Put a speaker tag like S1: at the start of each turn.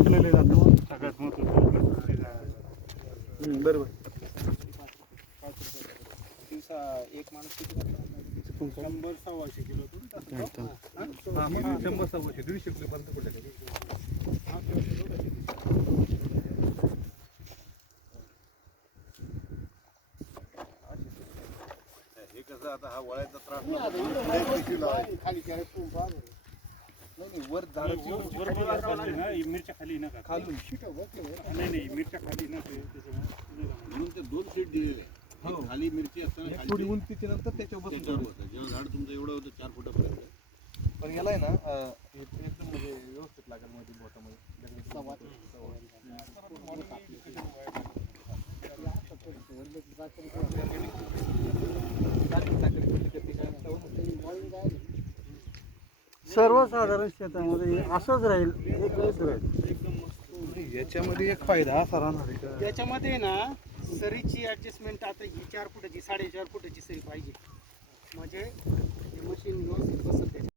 S1: केलेले जातं.
S2: सगळ्यात महत्त्वाचं
S1: बरोबर.
S3: एक माणूस किती करतो?
S2: 100-125 किलो
S1: मग 100-125 150 पर्यंत कुठे
S4: हे कसं आता हा वळायचा त्रास
S3: खाली कॅरेट
S4: नाही वर झाडाची
S2: मिरच्या खाली नका
S4: खालून
S2: नाही मिरच्या खाली ना
S4: म्हणून ते 2 सीट दिलेले
S1: हो.
S4: खाली मिरची असताना
S1: थोडी उंचीची नंतर त्याच्यावर बसून
S4: त्याच्यावर होतं जेव्हा झाड तुमचं एवढं होतं 4 फुटापर्यंत
S1: पण याला आहे ना एकदम म्हणजे व्यवस्थित लागेल मध्ये बोटामध्ये
S5: सर्वसाधारण शेतामध्ये असंच राहील, एकच राहील.
S1: याच्यामध्ये एक फायदा असा राहणार आहे का
S3: त्याच्यामध्ये ना सरीची ऍडजस्टमेंट आता ही 4 फुटाची 4.5 फुटाची सरी पाहिजे म्हणजे मशीन व्यवस्थित बसत.